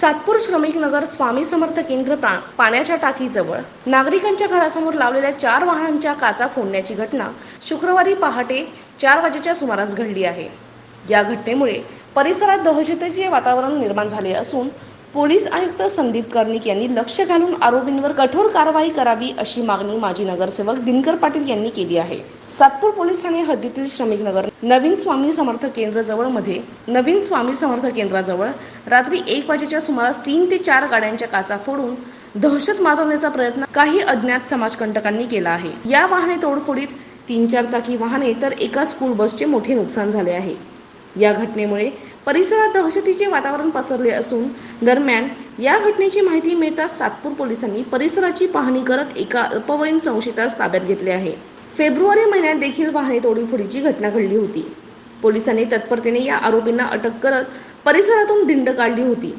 सातपूर श्रमिक नगर स्वामी समर्थ केंद्र प्रा- पाण्याच्या टाकीजवळ नागरिकांच्या घरासमोर लावलेल्या चार वाहनांच्या काचा फोडण्याची घटना शुक्रवारी पहाटे चार वाजेच्या सुमारास घडली आहे. या घटनेमुळे परिसरात दहशतीचे वातावरण निर्माण झाले असून पोलीस आयुक्त संदीप कर्णिक यांनी लक्ष घालून आरोपींवर कठोर कारवाई करावी अशी मागणी माजी नगरसेवक दिनकर पाटील यांनी केली आहे. सातपूर पोलीस ठाणे हद्दीतील श्रमिक नगर नवीन स्वामी समर्थ केंद्र जवळमध्ये नवीन स्वामी समर्थ केंद्राजवळ रात्री एक वाजेच्या सुमारास तीन ते चार गाड्यांच्या काचा फोडून दहशत माजवण्याचा प्रयत्न काही अज्ञात समाजकंटकांनी केला आहे. या वाहने तोडफोडीत तीन चार चाकी वाहने तर एका स्कूल बसचे मोठे नुकसान झाले आहे. या घटनेमुळे परिसरात दहशतीचे वातावरण पसरले असून दरम्यान या घटनेची माहिती मिळताच सातपूर पोलिसांनी परिसराची पाहणी करत एका अल्पवयीन संशयितास ताब्यात घेतले आहे. फेब्रुवारी महिन्यात देखील वाहने तोडीफोडीची घटना घडली होती. पोलिसांनी तत्परतेने या आरोपींना अटक करत परिसरातून दिंड काढली होती.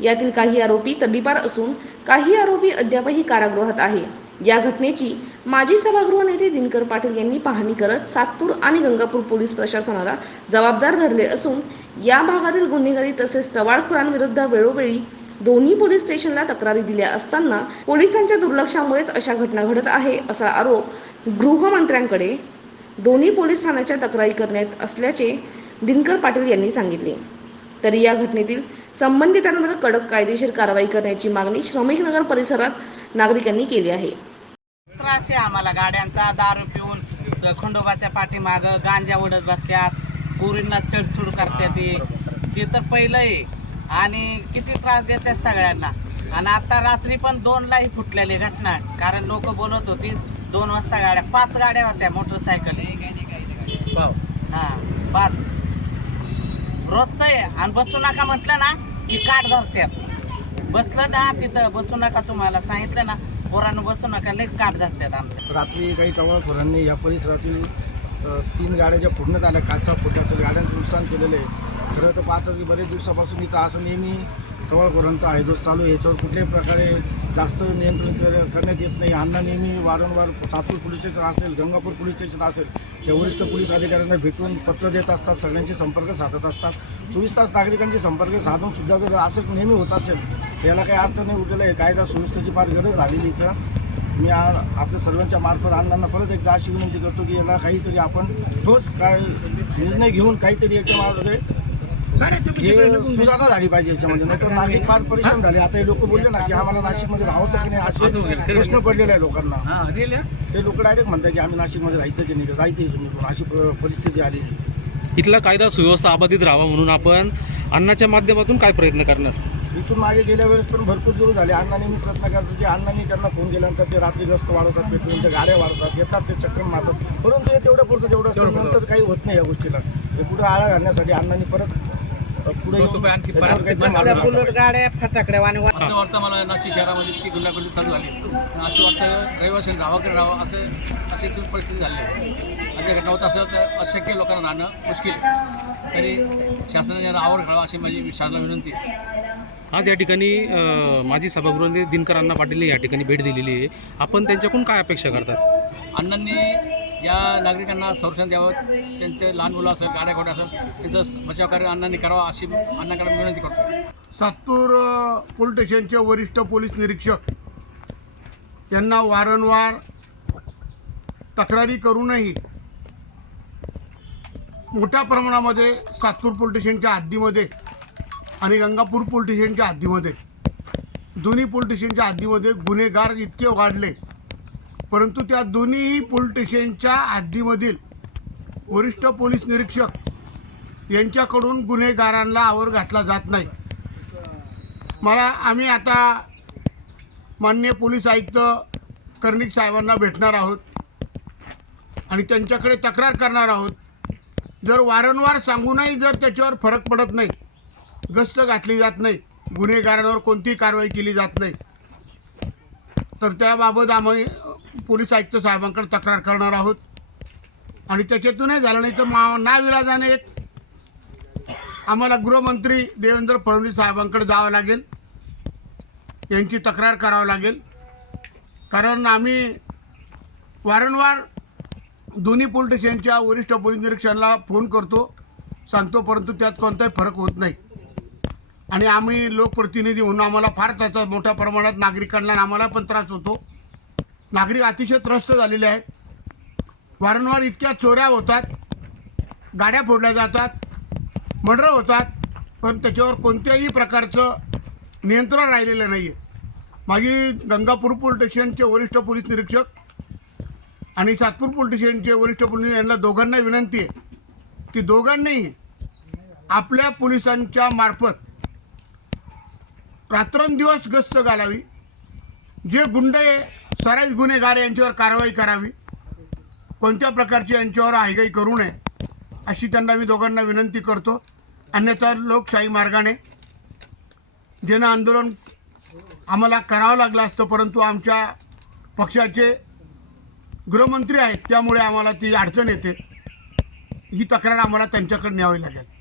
यातील काही आरोपी तडीपार असून काही आरोपी अद्यापही कारागृहात आहे. या घटनेची माजी सभागृह नेते दिनकर पाटील यांनी पाहणी करत सातपूर आणि गंगापूर पोलीस प्रशासनाला जबाबदार धरले असून या भागातील गुन्हेगारी तसेच टवाळखोरांविरुद्ध वेळोवेळी दोन्ही पोलीस स्टेशनला तक्रारी दिल्या असताना पोलिसांच्या दुर्लक्षामुळेच अशा घटना घडत आहे असा आरोप गृहमंत्र्यांकडे दोन्ही पोलीस ठाण्याच्या तक्रारी करण्यात असल्याचे दिनकर पाटील यांनी सांगितले. तरी या घटनेतील संबंधितांवर कडक कायदेशीर कारवाई करण्याची मागणी श्रमिक नगर परिसरात नागरिकांनी केली आहे. त्रास आहे आम्हाला गाड्यांचा दारू पिऊन खंडोबाच्या पाठीमाग गांजा ओढत बसतात पोरींना छेडछूड करतात ते ते तर पहिलं आहे. आणि किती त्रास देतात सगळ्यांना. आणि आता रात्री पण दोनलाही फुटलेली घटना. कारण लोक बोलत होती दोन वाजता गाड्या पाच गाड्या होत्या मोटरसायकल. हा पाच. रोजच आहे. आणि बसू नका म्हटलं ना की काट धरत्यात. बसलं ना तिथं बसू नका तुम्हाला. सांगितलं ना पोरानं बसू नका लई काट धरत्यात आमचं. रात्री काही टवाळखोरांनी या परिसरातील तीन गाड्या ज्या फोडण्यात आल्या काचा फोडल्या गाड्यांचं नुकसान केलेलं आहे. खरं तर पाहतो की बरेच दिवसापासून इथं असं नेहमी टवाळखोरांचा आयदोस चालू आहे याच्यावर कुठल्याही प्रकारे जास्त नियंत्रण कर- करण्यात येत नाही. अण्णा नेहमी वारंवार सातपूर पोलीस स्टेशन असेल गंगापूर पोलीस स्टेशन असेल या वरिष्ठ पोलीस अधिकाऱ्यांना भेटून पत्र देत असतात सगळ्यांचे संपर्क साधत असतात. चोवीस तास नागरिकांचे संपर्क साधून सुद्धा जर असं नेहमी होत असेल याला काही अर्थ नाही उठलेला आहे कायदा सुव्यवस्थेची फार गरज झालेली इथं. मी आ आपल्या सर्वांच्या मार्फत अण्णांना परत एकदा अशी विनंती करतो की याला काहीतरी आपण ठोस काय निर्णय घेऊन काहीतरी सुधारणा झाली पाहिजे याच्यामध्ये. नाहीतर नागरिक फार परेशान झाले. आता हे लोक बोलले ना की आम्हाला नाशिकमध्ये राहावंसं की नाही असे प्रश्न पडलेले आहे लोकांना. ते लोक डायरेक्ट म्हणतात की आम्ही नाशिकमध्ये राहायचं की नाही राहायचं इथून निघून अशी प- परिस्थिती आली इथला कायदा सुव्यवस्था अबाधित राहावा म्हणून आपण अन्नाच्या माध्यमातून काय प्रयत्न करणार? इथून मागे गेल्या वेळेस पण भरपूर दिवस झाले. अण्णांनी मी प्रयत्न करतो की अण्णांनी त्यांना फोन केल्यानंतर ते रात्री गस्त वाढवतात पेट्रोलच्या गाड्या वाढवतात येतात ते चक्कर मारतात. परंतु हे तेवढं पुरतं जेवढं असतं नंतर काही होत नाही या गोष्टीला. हे पुढे आळा घालण्यासाठी अण्णांनी परत बुलेट गाड्या फटाकड्या वाणी असं वाटतं मला नाशिक शहरामध्ये इतकी गुंडागुंडी चालू झाली. आणि असं वाटतं रहिवासी राहावाकडे राहावं असं अशी परिस्थिती झाली आहे. आणि घटना होत असं तर अशक्य लोकांना राहणं मुश्किल आहे. तरी शासनाने आवड घडावा अशी माझी शासनाला विनंती आहे. आज या ठिकाणी माजी सभागृह नेते दिनकर अण्णा पाटीलने या ठिकाणी भेट दिलेली आहे. आपण त्यांच्याकडून काय अपेक्षा करतात अण्णांनी या नागरिकांना संरक्षण द्यावं त्यांचे लहान मुलं असेल गाड्या घोड्या असेल त्यांचं बचाव कार्य अण्णांनी करावा अशी अण्णांकडे विनंती करतो. सातपूर पोलीस स्टेशनचे वरिष्ठ पोलीस निरीक्षक यांना वारंवार तक्रारी करूनही मोठ्या प्रमाणामध्ये सातपूर पोलीस स्टेशनच्या हद्दीमध्ये आणि गंगापूर पोलीस स्टेशनच्या हद्दीमध्ये दोन्ही पोलीस स्टेशनच्या हद्दीमध्ये गुन्हेगार इतके वाढले परंतु त्या दोन्हीही पोलीस स्टेशनच्या हद्दीमधील वरिष्ठ पोलीस निरीक्षक यांच्याकडून गुन्हेगारांना आवर घातला जात नाही. मला आम्ही आता माननीय पोलीस आयुक्त कर्णिक साहेबांना भेटणार आहोत आणि त्यांच्याकडे तक्रार करणार आहोत. जर वारंवार सांगूनही जर त्याच्यावर फरक पडत नाही गस्त घातली जात नाही गुन्हेगारांवर कोणतीही कारवाई केली जात नाही तर त्याबाबत आम्ही पोलीस आयुक्त साहेबांकडे तक्रार करणार आहोत. आणि त्याच्यातूनही झालं नाही तर मा नाविलाजाने एक आम्हाला गृहमंत्री देवेंद्र फडणवीस साहेबांकडे जावं लागेल. यांची तक्रार करावं लागेल. कारण आम्ही वारंवार दोन्ही पोलीस स्टेशनच्या वरिष्ठ पोलीस निरीक्षणाला फोन करतो सांगतो परंतु त्यात कोणताही फरक होत नाही. आणि आम्ही लोकप्रतिनिधी म्हणून आम्हाला फार त्याचा मोठ्या प्रमाणात नागरिकांना आम्हाला पण त्रास होतो. नागरिक अतिशय त्रस्त झालेले आहेत. वारंवार इतक्या चोऱ्या होतात गाड्या फोडल्या जातात मर्डर होतात पण त्याच्यावर कोणत्याही प्रकारचं नियंत्रण राहिलेलं नाही आहे माझी गंगापूर पोलीस स्टेशनचे वरिष्ठ पोलीस निरीक्षक आणि सातपूर पोलीस स्टेशनचे वरिष्ठ पोलीस यांना दोघांना विनंती आहे की दोघांनाही आपल्या पोलिसांच्या मार्फत रात्रंदिवस गस्त घालावी. जे गुंड आहे, गुन्हेगार यांच्यावर कारवाई करावी. कोणत्या प्रकारची यांच्यावर आयगाई करू नये अशी त्यांना मी दोघांना विनंती करतो. अन्यथा लोकशाही मार्गाने जन आंदोलन आम्हाला करावं लागलं असतं परंतु आमच्या पक्षाचे गृहमंत्री आहेत त्यामुळे आम्हाला ती अडचण येते. ही तक्रार आम्हाला त्यांच्याकडे न्यावी लागेल.